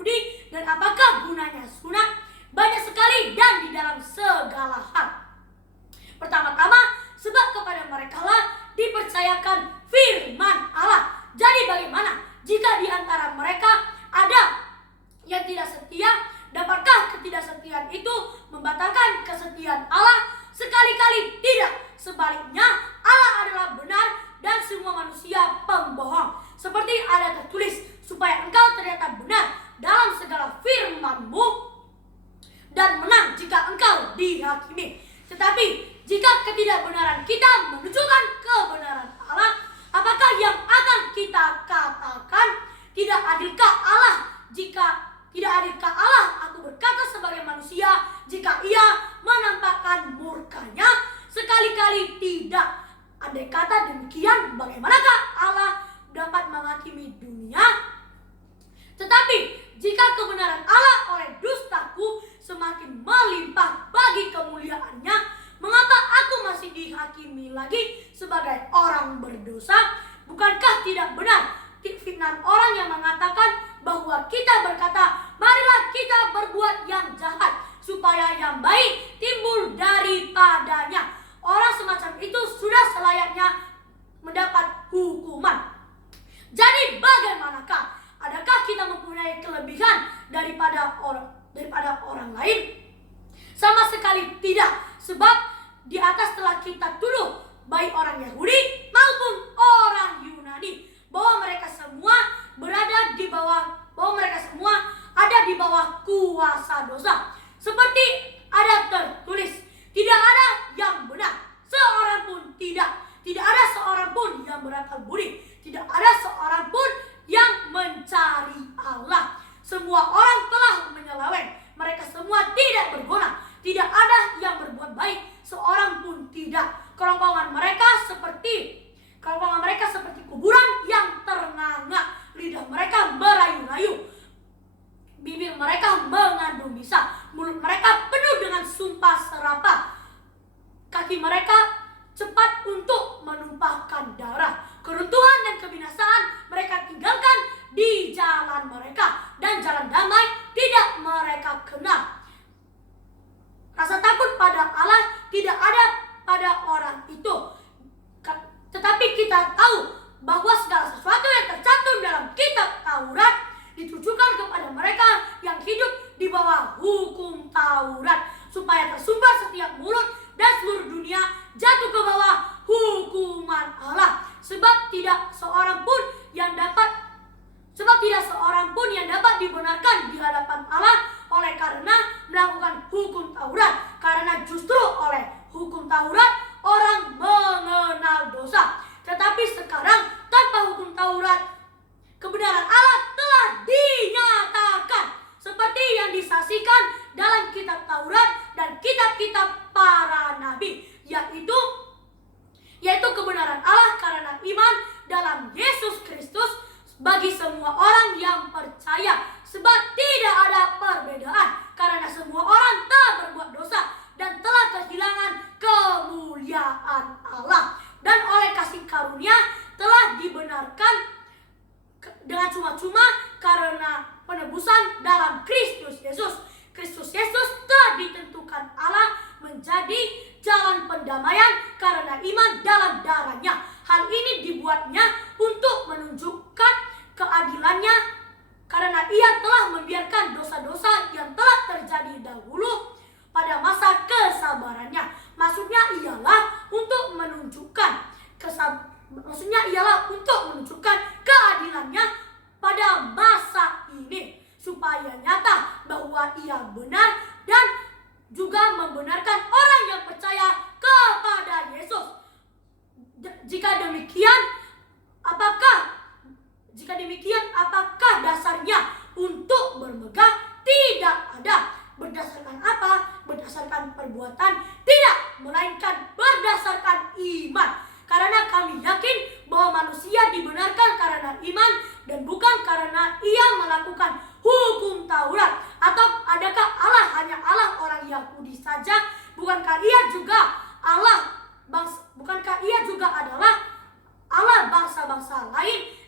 Yahudi, dan apakah gunanya sunat? Banyak sekali dan di dalam segala hal. Pertama-tama, sebab kepada mereka lah dipercayakan firman Allah. Jadi bagaimana jika di antara mereka ada yang tidak setia? Dapatkah ketidaksetiaan itu membatalkan kesetiaan Allah? Sekali-kali tidak. Sebaliknya, Allah adalah benar dan semua manusia pembohong. Seperti ada tertulis, supaya engkau ternyata benar dalam segala firman-Mu dan menang jika engkau dihakimi. Tetapi jika ketidakbenaran kita menunjukkan kebenaran Allah, apakah yang akan kita katakan? Tidak adilkah Allah? Jika tidak adilkah Allah, aku berkata sebagai manusia, jika Ia menampakkan murkanya? Sekali-kali tidak. Andai kata demikian, bagaimanakah Allah dapat menghakimi dunia? Tetapi jika kebenaran Allah oleh dustaku semakin melimpah bagi kemuliaannya, mengapa aku masih dihakimi lagi sebagai orang berdosa? Bukankah tidak benar fitnah orang yang mengatakan bahwa kita berkata, marilah kita berbuat yang jahat supaya yang baik timbul daripadanya. Orang semacam itu sudah selayaknya mendapat hukuman. Jadi bagaimanakah? Adakah kita mempunyai kelebihan daripada orang lain? Sama sekali tidak. Sebab di atas telah kita tuduh baik orang Yahudi maupun orang Yunani bahwa mereka semua ada di bawah kuasa dosa. Seperti ada tertulis, tidak ada yang benar, seorang pun tidak. Tidak ada seorang pun yang berakal budi. Tidak ada seorang pun yang mencari Allah. Semua orang telah menyeleweng. Mereka semua tidak berguna. Tidak ada yang berbuat baik, seorang pun tidak. Kerongkongan mereka seperti kuburan yang ternganga. Lidah mereka merayu-rayu, bibir mereka mengandung bisa, mulut mereka penuh dengan sumpah serapah, kaki mereka cepat untuk menumpahkan darah. Keruntuhan dan kebinasaan mereka tinggalkan di jalan mereka, dan jalan damai tidak mereka kenal. Rasa takut pada Allah tidak ada pada orang itu. Tetapi kita tahu bahwa segala sesuatu yang tercantum dalam kitab Taurat ditujukan kepada mereka yang hidup di bawah hukum Taurat, supaya tersumbat setiap mulut dan seluruh dunia jatuh ke bawah hukuman Allah. Sebab tidak seorang pun yang dapat dibenarkan di hadapan Allah oleh karena melakukan hukum Taurat, karena justru oleh hukum Taurat orang mengenal dosa. Tetapi sekarang tanpa hukum Taurat, kebenaran Allah telah dinyatakan seperti yang disaksikan dalam kitab Taurat dan kitab-kitab para nabi, yaitu kebenaran Allah karena iman dalam Yesus Kristus bagi semua orang yang percaya. Sebab tidak ada perbedaan, karena semua orang telah berbuat dosa dan telah kehilangan kemuliaan Allah, dan oleh kasih karunia telah dibenarkan dengan cuma-cuma karena penebusan dalam Kristus Yesus. Kristus Yesus telah ditentukan Allah menjadi jalan pendamaian karena iman dalam darahnya. Hal ini dibuatnya untuk menunjukkan keadilannya, karena Ia telah membiarkan dosa-dosa yang telah terjadi dahulu pada masa kesabarannya. Maksudnya ialah untuk menunjukkan keadilannya pada masa ini, supaya nyata bahwa Ia benar dan juga membenarkan orang yang percaya kepada Yesus. Jika demikian, apakah dasarnya untuk bermegah? Tidak ada. Berdasarkan apa? Berdasarkan perbuatan? Tidak, melainkan berdasarkan iman. Karena kami yakin bahwa manusia dibenarkan karena iman dan bukan karena ia melakukan hukum Taurat. Atau adakah Allah hanya Allah orang Yahudi saja? Bukankah ia juga adalah Allah bangsa-bangsa lain?